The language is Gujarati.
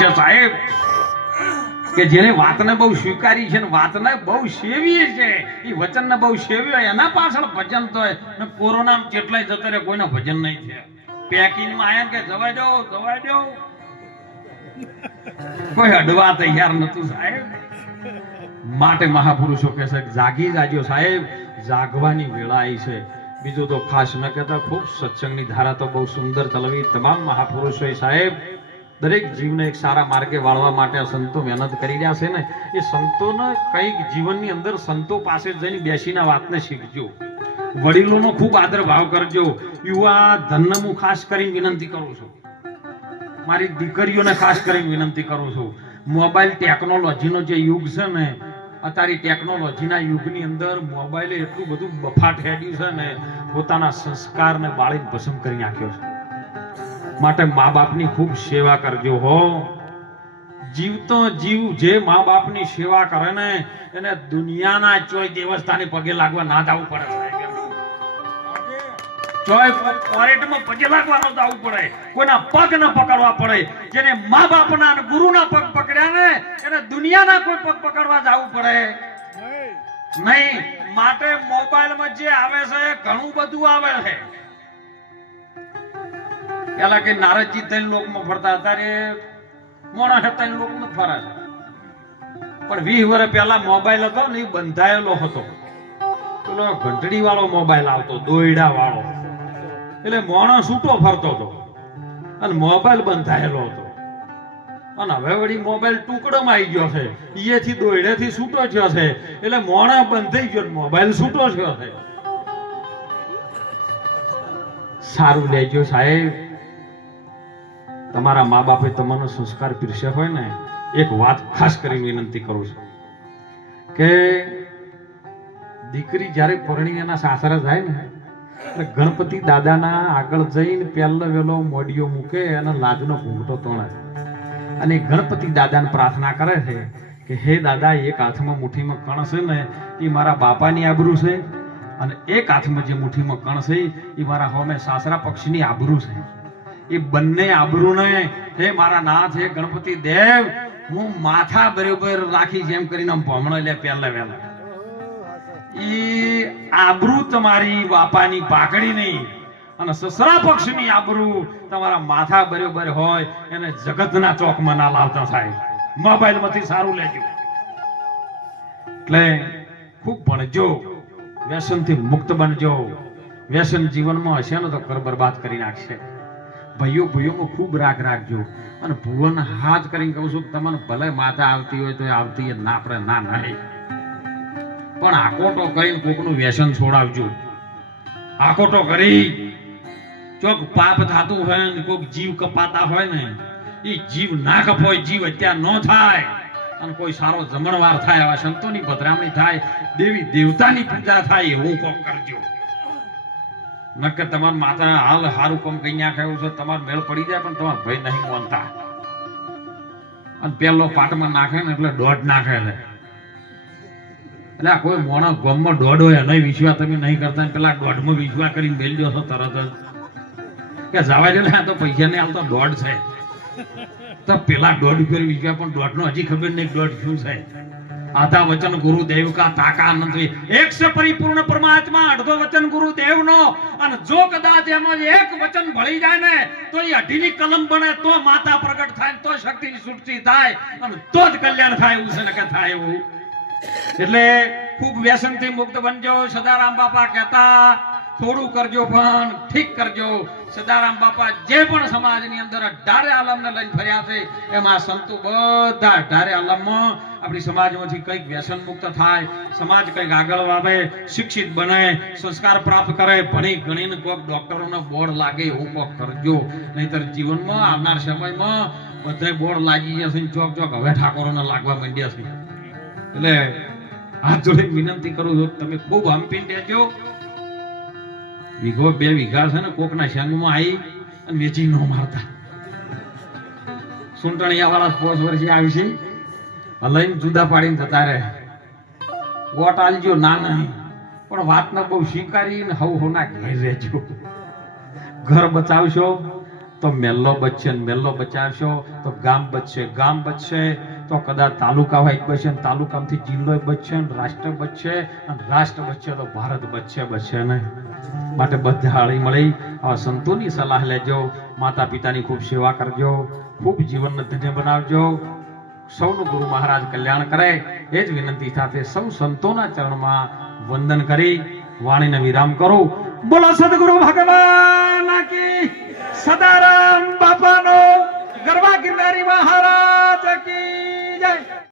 છે સાહેબ કે જેને વાતને બહુ સ્વીકારી છે ને વાતને બહુ સેવી છે, એ વચનને બહુ સેવ્યો, એના પાછળ ભજન તો ને કોરોના કેટલાય જતો રહે, કોઈના ભજન નહીં છે. પેકિંગમાં આયા કે જવા દો, કોઈ અડવા તૈયાર નતું સાહેબ. માટે મહાપુરુષો કહે છે જાગી જાજો સાહેબ, જાગવાની વેળા આવી છે. બીજું તો ખાસ ન કહેતા, ખૂબ સત્સંગની ધારા તો બહુ સુંદર ચલાવી તમામ મહાપુરુષોએ સાહેબ. દરેક જીવને એક સારા માર્ગે વાળવા માટે સંતો મહેનત કરી રહ્યા છે ને, એ સંતોને કઈક જીવનની અંદર સંતો પાસે જઈને બેસીને વાતને શીખજો. વડીલોનો ખૂબ આદર ભાવ કરજો. યુવા ધનને હું ખાસ કરીને વિનંતી કરું છું, મારી દીકરીઓને ખાસ કરીને વિનંતી કરું છું. મોબાઈલ ટેકનોલોજીનો જે યુગ છે ને, અત્યારે ટેકનોલોજીના યુગની અંદર મોબાઈલે એટલું બધું બફાટ હેડ્યું છે ને, પોતાના સંસ્કારને બાળી ભસ્મ કરી નાખ્યો છે. માટે મા બાપની ખૂબ સેવા કરજો હો. જીવતો જીવ જે મા બાપની સેવા કરે ને, એને દુનિયાના ચોય દેવસ્થાને પગે લાગવા ના જવું પડે સાહેબ. ચોય કોરેટમાં પગે લાગવા ન જવું પડે, કોઈના પગ ન પકડવા પડે. જેને મા બાપના અને ગુરુના પગ પકડ્યા ને, એને દુનિયાના કોઈ પગ પકડવા જવું પડે નહીં. માટે મોબાઈલમાં જે આવે છે ઘણું બધું આવે છે. પેલા કે નારદજી ત્રણ લોકમાં ફરતા, અત્યારે મોણા ત્રણ લોકમાં ફરે છે. પણ 20 વર્ષ પહેલા મોબાઈલ હતો ને, એ બંધાયેલો હતો. પેલો ઘંટડી વાળો મોબાઈલ આવતો, દોયડા વાળો, એટલે મોણો છૂટો ફરતો હતો અને મોબાઈલ બંધાયેલો હતો. અને હવે વળી મોબાઈલ ટુકડોમાં આવી ગયો છે, એથી દોયડેથી છૂટો થયો છે, એટલે મોણા બંધાઈ ગયો, મોબાઈલ છૂટો થયો છે. સારું લેજો સાહેબ. તમારા મા બાપે તમને સંસ્કાર પીરસ્યા હોય ને, એક વાત ખાસ કરીને વિનંતી કરું છું કે દીકરી જ્યારે પરણી એના સાસરે જાય ને, એટલે ગણપતિ દાદાના આગળ જઈને પહેલો વેલો મોઢિયો મૂકે અને લાજનો ઘૂંઘટો તોણે અને ગણપતિ દાદાને પ્રાર્થના કરે છે કે હે દાદા, એક હાથમાં મુઠ્ઠીમાં કણ છે ને, એ મારા બાપાની આબરૂ છે, અને એક હાથમાં જે મુઠ્ઠીમાં કણ છે એ મારા હોમે સાસરા પક્ષની આબરૂ છે. એ બંને આબરૂને હે મારા નાથ, હે ગણપતિ દેવ, હું માથા બરોબર રાખી જેમ કરીને ભમણો લે પહેલા વહેલા. ઈ આબરૂ તમારી બાપાની પાકડી નહીં, અને સસરા પક્ષની આબરૂ તમારા માથા બરોબર હોય એને જગતના ચોકમાં ના લાવતા સાહેબ. મોબાઈલ માંથી સારું લેજો. એટલે ખૂબ ભણજો, વ્યસનથી મુક્ત બનજો. વ્યસન જીવનમાં હશે ને તો ઘર બરબાદ કરી નાખશે. ભાઈઓ ભાઈઓમાં ખૂબ રાગ રાખજો. અને ભુવન હાથ કરીને કહું છું કે તમને ભલે માથા આવતી હોય તો આવતી ના, આપણે ના નહીં, પણ આકોટો કરીને કોકનું વ્યસન છોડાવજો. આકોટો કરી ચોક પાપ થતું હોય ને, કોક જીવ કપાતા હોય ને, એ જીવ ના કપાય, જીવ અત્યાર ન થાય, અને કોઈ સારો જમણવાર થાય, આવા સંતોની પધરામણી થાય, દેવી દેવતાની પૂજા થાય, એવું કોક કરજો. નક્કી તમારા માતા હાલ સારું કામ કઈ નાખ્યું છે, તમારે મેળ પડી જાય, પણ તમારા ભાઈ નહીં માનતા, અને પેલો પાટમાં નાખે ને એટલે દોઢ નાખે છે. એટલે કોઈ મોણસ ગોમમાં દોઢ હોય એનો વિશ્વાસ તમે નહીં કરતા, પેલા દોઢમાં વિશ્વાસ કરીને બેલજો છો તરત જ કે જવા દે, તો પૈસા નહીં આવતો દોઢ છે. તો પેલા દોઢ ઉપર વિશ્વાસ, પણ દોઢ નો હજી ખબર નહીં દોઢ શું છે. આધા વચન ગુરુ દેવ કા તાકા નથી, એક સે પરિપૂર્ણ પરમાત્મા, અડધો વચન ગુરુ દેવ નો. અને જો કદાચ એમાં એક વચન ભળી જાય ને, તો એ અઢીની કલમ બને, તો માતા પ્રગટ થાય, તો શક્તિ સૃષ્ટિ થાય, અને તો જ કલ્યાણ થાય. એવું છે ને કે થાય એવું. એટલે ખૂબ વ્યસનથી મુક્ત બનજો. સદારામ બાપા કહેતા થોડું કરજો પણ ઠીક કરજો. સદારામ બાપા જે પણ સમાજની અંદર 18 આલમને લઈને ફર્યા છે, એમાં સંતો બધા 18 આલમમાં આપણી સમાજમાંથી કંઈક વ્યસન મુક્ત થાય, સમાજ કંઈક આગળ આવે, શિક્ષિત બને, સંસ્કાર પ્રાપ્ત કરે, ભણી ગણીને કોઈક ડોક્ટરોનો બોર્ડ લાગે એવું કોઈક કરજો. નહીતર જીવનમાં આવનાર સમયમાં બધા બોર્ડ લાગી જશે, ચોક ચોક હવે ઠાકોરોને લાગવા માંડ્યા છે. એટલે હાથ જોડે વિનંતી કરું છું, તમે ખૂબ હંપી દેજો. વીઘો 2 વીઘા છે ને, કોકના સંગમાં આવી અને વેચી ન મારતા. સુંટણિયા વાળા 5 વર્ષે આવી છે, લઈને જુદા પાડીને જતા રહે. વોટ આલજો ના નહીં, પણ વાતને બહુ સ્વીકારીને હવ ના ઘેર રહેજો. ઘર બચાવશો, તો મેલ્લો બચશે ને મેલ્લો બચાવશો તો ગામ બચશે, ગામ બચશે તો કદાચ તાલુકા હોય બચશે ને તાલુકામાંથી જિલ્લો બચશે ને રાષ્ટ્ર બચશે અને રાષ્ટ્ર બચશે તો ભારત બચશે ને. માટે બધા હળી મળી આ સંતોની સલાહ લેજો, માતા પિતાની ખૂબ સેવા કરજો, ખૂબ જીવનને ધન્ય બનાવજો. સૌનું ગુરુ મહારાજ કલ્યાણ કરે એ જ વિનંતી સાથે સૌ સંતોના ચરણમાં વંદન કરી વાણીને વિરામ કરું. બોલો સદગુરુ ભગવાન કી, સદારામ બાપાનો, ગરવા ગિરનારી મહારાજ કી જય.